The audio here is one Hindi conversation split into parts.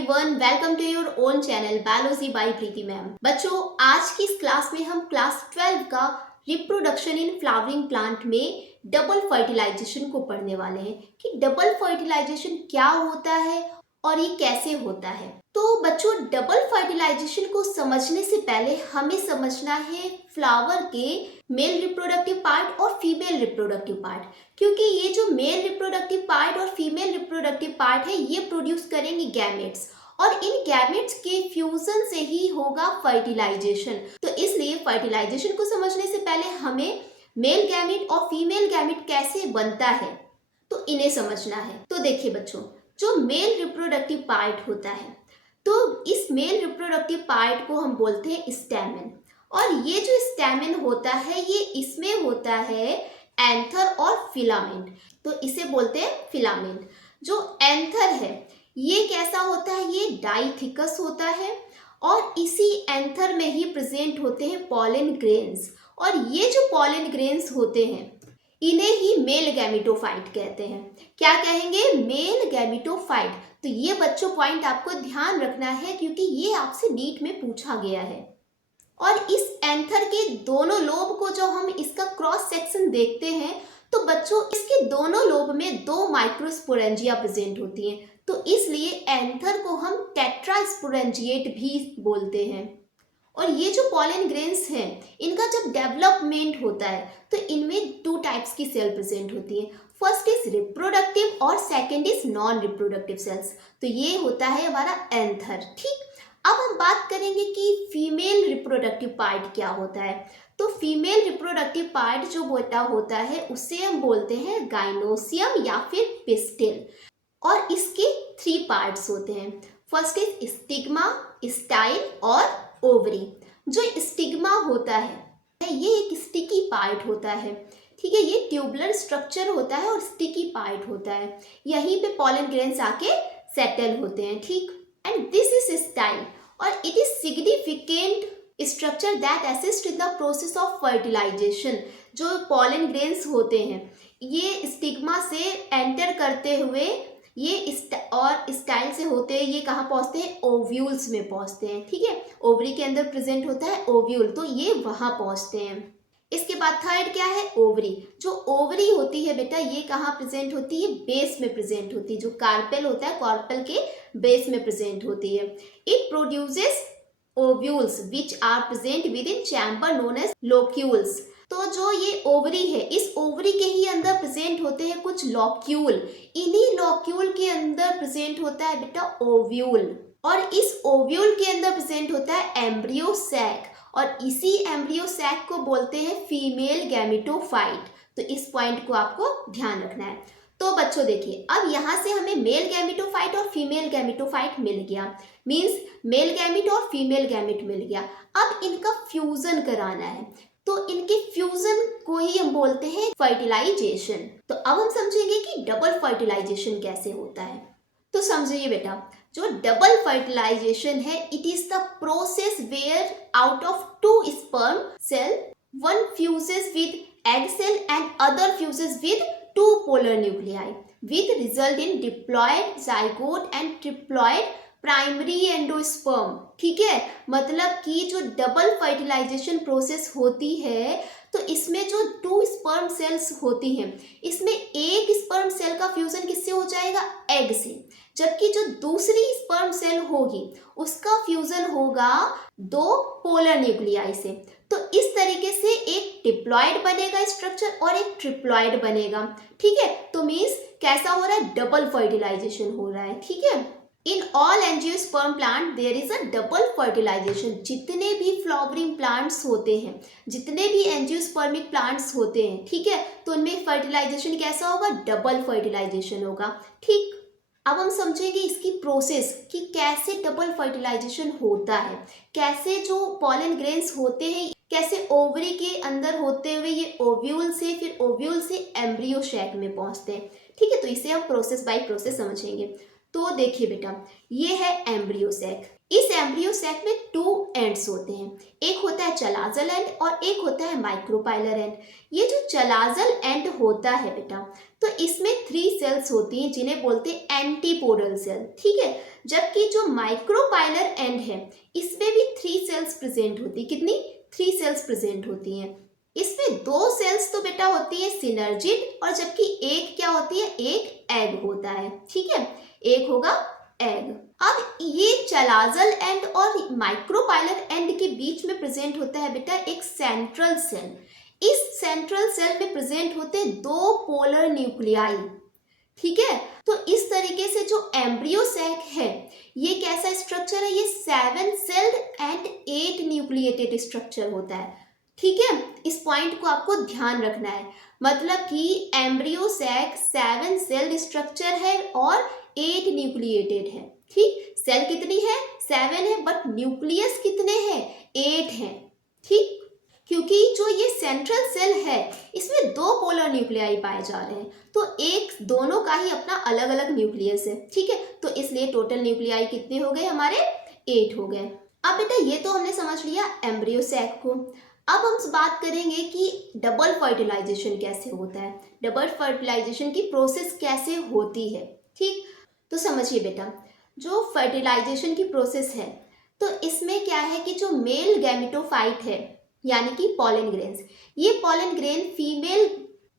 Everyone, welcome to your own channel biology by Preeti ma'am. बच्चों, आज की इस क्लास में हम क्लास 12 का रिप्रोडक्शन इन फ्लावरिंग प्लांट में डबल फर्टिलाइजेशन को पढ़ने वाले हैं कि डबल फर्टिलाइजेशन क्या होता है और ये कैसे होता है। तो बच्चों, डबल फर्टिलाइजेशन को समझने से पहले हमें समझना है फ्लावर के मेल रिप्रोडक्टिव पार्ट और फीमेल रिप्रोडक्टिव पार्ट, क्योंकि ये जो मेल रिप्रोडक्टिव पार्ट और फीमेल रिप्रोडक्टिव पार्ट है ये प्रोड्यूस करेंगे गैमेट्स और इन गैमेट्स के फ्यूजन से ही होगा फर्टिलाइजेशन। तो इसलिए फर्टिलाइजेशन को समझने से पहले हमें मेल गैमेट और फीमेल गैमेट कैसे बनता है तो इन्हें समझना है। तो देखिए बच्चों, जो मेल रिप्रोडक्टिव पार्ट होता है तो इस मेल रिप्रोडक्टिव पार्ट को हम बोलते हैं स्टैमेन, और ये जो स्टैमेन होता है ये इसमें होता है एंथर और फिलामेंट, तो इसे बोलते हैं फिलामेंट। जो एंथर है ये कैसा होता है, ये डाइथिकस होता है और इसी एंथर में ही प्रेजेंट होते हैं पॉलन ग्रेन्स, और ये जो पॉलन ग्रेन्स होते हैं इन्हें ही मेल गैमेटोफाइट कहते हैं। क्या कहेंगे? Male gametophyte. तो ये बच्चों पॉइंट आपको ध्यान रखना है क्योंकि ये आपसे नीट में पूछा गया है। और इस एंथर के दोनों लोब को जो हम इसका क्रॉस सेक्शन देखते हैं तो बच्चों इसके दोनों लोब में 2 माइक्रोस्पोरेंजिया प्रेजेंट होती हैं, तो इसलिए एंथर को हम टेट्रास्पोरेंजिएट भी बोलते हैं। और ये जो पॉलन ग्रेन्स हैं इनका जब डेवलपमेंट होता है तो इनमें 2 टाइप्स की सेल प्रेजेंट होती है। फर्स्ट इज रिप्रोडक्टिव और second is non reproductive cells. तो ये होता है हमारा एंथर। ठीक, अब हम बात करेंगे कि फीमेल रिप्रोडक्टिव पार्ट क्या होता है। तो फीमेल रिप्रोडक्टिव पार्ट जो बेटा होता है उसे हम बोलते हैं गाइनोसियम या फिर पिस्टिल, और इसके 3 पार्ट्स होते हैं। फर्स्ट इज स्टिग्मा, स्टाइल और ओवरी। जो स्टिग्मा होता है ये एक स्टिकी पार्ट होता है, ठीक है, ये ट्यूबुलर स्ट्रक्चर होता है और स्टिकी पार्ट होता है, यहीं पे पॉलन ग्रेन्स आके सेटल होते हैं। ठीक, एंड दिस इज स्टाइल और it is significant structure that assist in the process of fertilisation. जो पॉलन ग्रेन्स होते हैं ये स्टिग्मा से एंटर करते हुए ये और स्टाइल से होते हैं ये कहाँ पहुँचते हैं? ओव्यूल्स में पहुँचते हैं। ठीक है, ओवरी के अंदर प्रेजेंट होता है ओव्यूल, तो ये वहाँ पहुँचते हैं। इसके बाद थर्ड क्या है? ओवरी। जो ओवरी होती है बेटा ये कहाँ प्रेजेंट होती है? बेस में प्रेजेंट होती है। जो कार्पेल होता है कार्पेल के बेस में प्रेजेंट होती है। It produces ovules which are present within chamber known as locules. तो जो ये ओवरी है इस ओवरी के ही अंदर प्रेजेंट होते हैं कुछ लॉक्यूल, इन्हीं लॉक्यूल के अंदर प्रेजेंट होता है बेटा ओव्यूल, और इस ओव्यूल के अंदर प्रेजेंट होता है एम्ब्रियो सैक, और इसी एम्ब्रियो सैक को बोलते हैं फीमेल गैमेटोफाइट। तो इस पॉइंट को आपको ध्यान रखना है। तो बच्चों देखिए, अब यहाँ से हमें मेल गैमेटोफाइट और फीमेल गैमेटोफाइट मिल गया, मीन्स मेल गैमेट और फीमेल गैमेट मिल गया। अब इनका फ्यूजन कराना है तो इनके फ्यूजन को ही हम बोलते हैं फर्टिलाइजेशन। तो अब हम समझेंगे कि डबल फर्टिलाइजेशन कैसे होता है। तो समझिए बेटा, जो डबल फर्टिलाइजेशन है it is the process where out of 2 sperm cell one fuses with egg cell and other fuses with 2 polar nuclei with result in diploid zygote and triploid primary endosperm. ठीक है, मतलब कि जो डबल फर्टिलाइजेशन प्रोसेस होती है तो इसमें जो 2 स्पर्म सेल्स होती हैं इसमें एक स्पर्म सेल का फ्यूजन किससे हो जाएगा? एग से, जबकि जो दूसरी स्पर्म सेल होगी उसका फ्यूजन होगा 2 पोलर न्यूक्लियाई से। तो इस तरीके से एक डिप्लॉयड बनेगा स्ट्रक्चर और एक ट्रिप्लॉयड बनेगा। ठीक है, तो मीन्स कैसा हो रहा है? डबल फर्टिलाइजेशन हो रहा है। ठीक है, in all angiosperm plant there is a double fertilisation. जितने भी फ्लावरिंग प्लांट्स होते हैं, जितने भी एंजियोस्पर्मिक प्लांट्स होते हैं, ठीक है, तो उनमें फर्टिलाइजेशन कैसा होगा? डबल फर्टिलाइजेशन होगा। ठीक, अब हम समझेंगे इसकी प्रोसेस कि कैसे डबल फर्टिलाइजेशन होता है, कैसे जो पॉलन ग्रेन्स होते हैं कैसे ओवरी के अंदर होते हुए ये ओव्यूल से फिर ओव्यूल से एम्ब्रियो सैक में पहुंचते हैं। ठीक है, तो इसे हम प्रोसेस बाय प्रोसेस समझेंगे। तो देखिए बेटा, ये है एम्ब्रियो सैक, इस एम्ब्रियो सैक में 2 एंड्स होते हैं, एक होता है चलाजल एंड और एक होता है माइक्रोपाइलर एंड। ये जो चलाजल एंड होता है बेटा, तो इसमें 3 सेल्स होती हैं जिन्हें बोलते हैं एंटीपोडल सेल, ठीक है। जबकि जो माइक्रोपाइलर एंड है इसमें भी 3 सेल्स प्रेजेंट होती है। कितनी? 3 सेल्स प्रेजेंट होती हैं। इसमें 2 सेल्स तो बेटा होती है सिनर्जिड, और जबकि एक क्या होती है, एक एग होता है, ठीक है, एक होगा एग। अब ये चलाजल एंड और माइक्रोपाइलर एंड के बीच में प्रेजेंट होता है बेटा एक सेंट्रल सेल। इस सेंट्रल सेल में प्रेजेंट होते हैं 2 पोलर न्यूक्लियाई, ठीक है। तो इस तरीके से जो एम्ब्रियो सैक है ये कैसा स्ट्रक्चर है, ये 7 सेल्ड एंड 8 न्यूक्लिएटेड स्ट्रक्चर होता है, ठीक है। इस पॉइंट को आपको ध्यान रखना है, मतलब कि एम्ब्रियो सैक 7 सेल्ड स्ट्रक्चर है और 8 न्यूक्लिएटेड है, ठीक। सेल कितनी है? 7 है, बट न्यूक्लियस कितने हैं? 8 हैं, ठीक। क्योंकि जो ये सेंट्रल सेल है इसमें 2 पोलर न्यूक्लियाई पाए जा रहे हैं, तो एक दोनों का ही अपना अलग अलग न्यूक्लियस है, ठीक है। तो इसलिए टोटल न्यूक्लियाई कितने हो गए हमारे? 8 हो गए। अब बेटा ये तो हमने समझ लिया एम्ब्रियो सैक को। अब हम बात करेंगे कि डबल फर्टिलाइजेशन कैसे होता है, डबल फर्टिलाइजेशन की प्रोसेस कैसे होती है, ठीक। तो समझिए बेटा, जो फर्टिलाइजेशन की प्रोसेस है तो इसमें क्या है कि जो मेल गैमेटोफाइट है यानी कि पॉलन ग्रेन्स, ये pollen grain female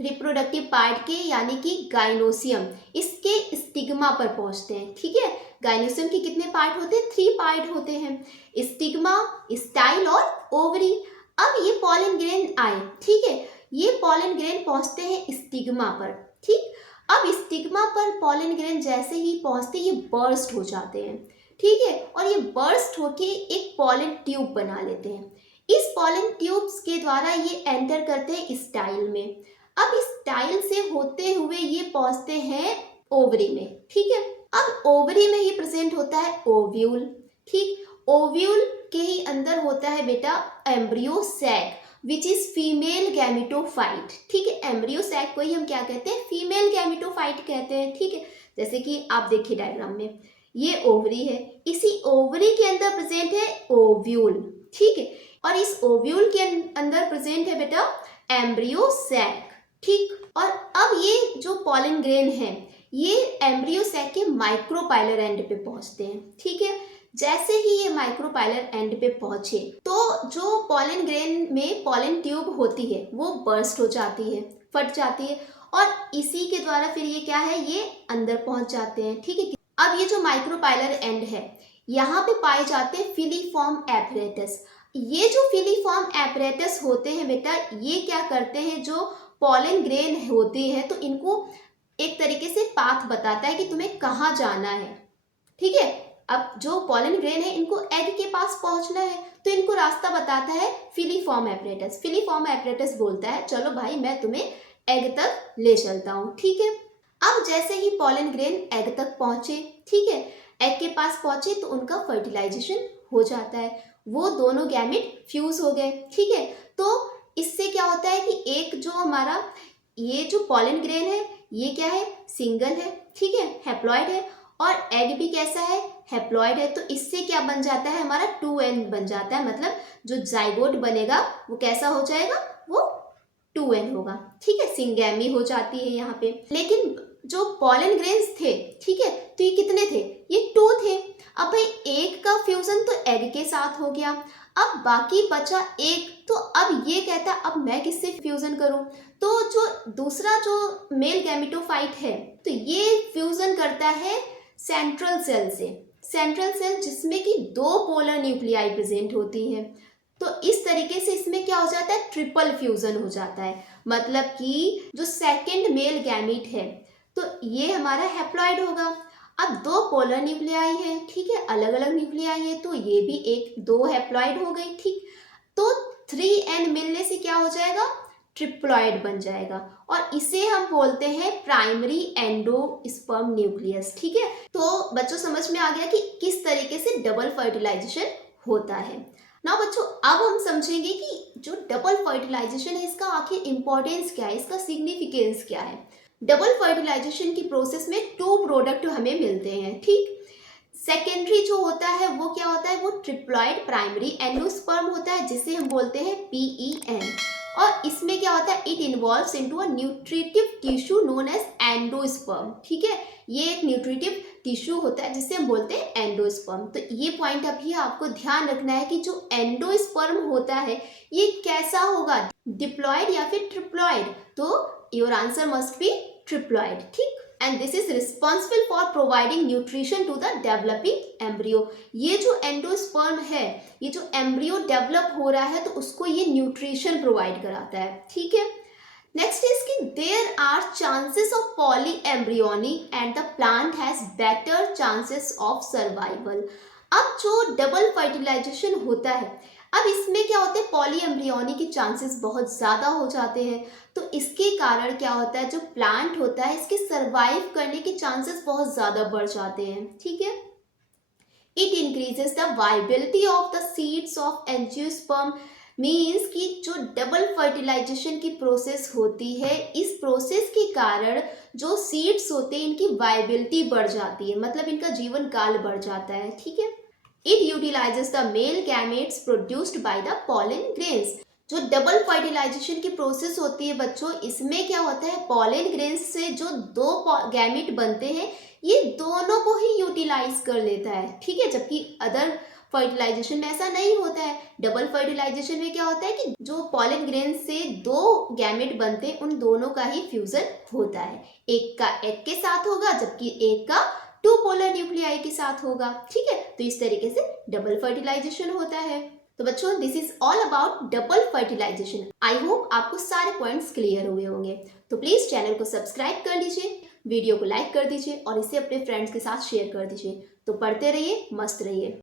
reproductive part के यानी कि गाइनोसियम, इसके स्टिग्मा पर पहुंचते हैं, ठीक है। गाइनोसियम के कितने पार्ट होते हैं? 3 पार्ट होते हैं, स्टिग्मा, स्टाइल और ओवरी। अब ये पॉलन ग्रेन आए, ठीक है, ये पॉलन ग्रेन पहुंचते हैं स्टिग्मा पर, ठीक। अब स्टिग्मा पर पॉलन ग्रेन जैसे ही पहुंचते ये बर्स्ट हो जाते हैं, ठीक है, और ये बर्स्ट होके एक पॉलन ट्यूब बना लेते हैं। इस पॉलन ट्यूब्स के द्वारा ये एंटर करते हैं स्टाइल में। अब स्टाइल से होते हुए ये पहुंचते हैं ओवरी में, ठीक है। अब ओवरी में ही प्रेजेंट होता है ओव्यूल, ठीक। ओव्यूल के ही अंदर होता है बेटा embryo sac which is female gametophyte, ठीक है। एम्ब्रियो सैक को ही हम क्या कहते हैं? फीमेल गैमेटोफाइट कहते हैं, ठीक है। जैसे कि आप देखिए डायग्राम में ये ओवरी है, इसी ओवरी के अंदर प्रेजेंट है ओव्यूल, ठीक है, और इस ओव्यूल के अंदर प्रेजेंट है बेटा एम्ब्रियो सैक, ठीक। और अब ये जो पॉलन ग्रेन है ये एम्ब्रियो सैक के माइक्रोपाइलर एंड पे पहुंचते हैं, ठीक है। जैसे ही ये माइक्रोपाइलर एंड पे पहुंचे तो जो पॉलन ग्रेन में पॉलन ट्यूब होती है वो बर्स्ट हो जाती है, फट जाती है, और इसी के द्वारा फिर ये क्या है, ये अंदर पहुंच जाते हैं, ठीक है। अब ये जो माइक्रोपाइलर एंड है यहाँ पे पाए जाते हैं फिलीफॉर्म एपरेटस। ये जो फिलीफॉर्म एपरेटस होते हैं बेटा, ये क्या करते हैं, जो पॉलन ग्रेन होती है तो इनको एक तरीके से पाथ बताता है कि तुम्हें कहाँ जाना है, ठीक है। अब जो पॉलन ग्रेन है इनको एग के पास पहुंचना है तो इनको रास्ता बताता है फिलीफॉर्म एपरेटस। फिलीफॉर्म एपरेटस बोलता है चलो भाई मैं तुम्हें एग तक ले चलता हूँ, ठीक है। अब जैसे ही पॉलन ग्रेन एग तक पहुंचे, ठीक है, एग के पास पहुंचे तो उनका फर्टिलाइजेशन हो जाता है, वो दोनों गैमेट फ्यूज हो गए, ठीक है। तो इससे क्या होता है कि एक जो हमारा ये जो पॉलन ग्रेन है ये क्या है, सिंगल है, ठीक है, हैप्लॉइड है, और एग भी कैसा है, हैप्लॉइड है। तो इससे क्या बन जाता है, हमारा 2n बन जाता है, मतलब जो जाइगोट बनेगा वो कैसा हो जाएगा, वो 2n होगा, ठीक है, सिंगैमी हो जाती है यहाँ पे। लेकिन जो पॉलन ग्रेन्स थे, ठीक है, तो ये कितने थे, ये 2 थे। अब भाई एक का फ्यूजन तो एग के साथ हो गया, अब बाकी बचा एक, तो अब ये कहता है अब मैं किससे फ्यूजन करूं, तो जो दूसरा जो मेल गैमेटोफाइट है तो ये फ्यूजन करता है सेंट्रल सेल से, सेंट्रल सेल जिसमें कि 2 पोलर न्यूक्लियाई प्रेजेंट होती हैं। तो इस तरीके से इसमें क्या हो जाता है, ट्रिपल फ्यूजन हो जाता है, मतलब कि जो सेकंड मेल गैमेट है तो ये हमारा हैप्लॉइड होगा। अब 2 पोलर न्यूक्लियाई है, ठीक है, अलग अलग न्यूक्लियाई है, तो ये भी 2 हैप्लॉइड हो गई, ठीक। तो 3n मिलने से क्या हो जाएगा, ट्रिप्लॉइड बन जाएगा, और इसे हम बोलते हैं प्राइमरी एंडोस्पर्म न्यूक्लियस, ठीक है। तो बच्चों समझ में आ गया कि किस तरीके से डबल फर्टिलाइजेशन होता है। ना बच्चों अब हम समझेंगे कि जो डबल फर्टिलाइजेशन है इसका आखिर इंपॉर्टेंस क्या है, इसका सिग्निफिकेंस क्या है। डबल फर्टिलाइजेशन की प्रोसेस में 2 प्रोडक्ट हमें मिलते हैं, ठीक। सेकेंडरी जो होता है वो क्या होता है, वो ट्रिप्लॉइड प्राइमरी एंडोस्पर्म होता है जिसे हम बोलते हैं PEN। और इसमें क्या होता है, it involves into a nutritive tissue known as endosperm. ठीक है, ये एक न्यूट्रिटिव टिश्यू होता है जिसे हम बोलते हैं एंडोस्पर्म। तो ये पॉइंट अभी आपको ध्यान रखना है कि जो एंडोस्पर्म होता है ये कैसा होगा, डिप्लॉइड या फिर ट्रिप्लॉइड। तो your answer must be triploid. ठीक, and this is responsible for providing nutrition to the developing embryo. ये जो एंडोस्पर्म है, ये जो एम्ब्रियो डेवलप हो रहा है तो उसको ये न्यूट्रिशन प्रोवाइड कराता है। ठीक है, नेक्स्ट इज कि there are chances of polyembryony and the plant has better chances of survival. अब जो डबल फर्टिलाइजेशन होता है, अब इसमें क्या होता है, पॉलीएम्ब्रियोनी के चांसेस बहुत ज़्यादा हो जाते हैं। तो इसके कारण क्या होता है, जो प्लांट होता है इसके सर्वाइव करने के चांसेस बहुत ज़्यादा बढ़ जाते हैं। ठीक है, it increases the viability of the seeds of angiosperm. Means कि जो डबल फर्टिलाइजेशन की प्रोसेस होती है, इस प्रोसेस के कारण जो सीड्स होते हैं इनकी वाइबिलिटी बढ़ जाती है, मतलब इनका जीवन काल बढ़ जाता है। ठीक है, it utilises the male gametes produced by the pollen grains. जो डबल फर्टिलाइजेशन की प्रोसेस होती है बच्चों, इसमें क्या होता है, पॉलन ग्रेन्स से जो दो गैमेट बनते हैं ये दोनों को ही यूटिलाइज कर लेता है। ठीक है, जबकि अदर फर्टिलाइजेशन में ऐसा नहीं होता है। डबल फर्टिलाइजेशन में क्या होता है कि जो पॉलन ग्रेन से दो गैमेट बनते हैं उन दोनों का ही फ्यूजन होता है, एक का एग के साथ होगा जबकि एक का टू पोलर न्यूक्लियाई के साथ होगा। ठीक है, तो इस तरीके से डबल फर्टिलाइजेशन होता है। तो बच्चों this is all about double fertilisation. I hope आपको सारे पॉइंट्स क्लियर हुए होंगे। तो प्लीज चैनल को सब्सक्राइब कर लीजिए, वीडियो को लाइक कर दीजिए और इसे अपने फ्रेंड्स के साथ शेयर कर दीजिए। तो पढ़ते रहिए, मस्त रहिए।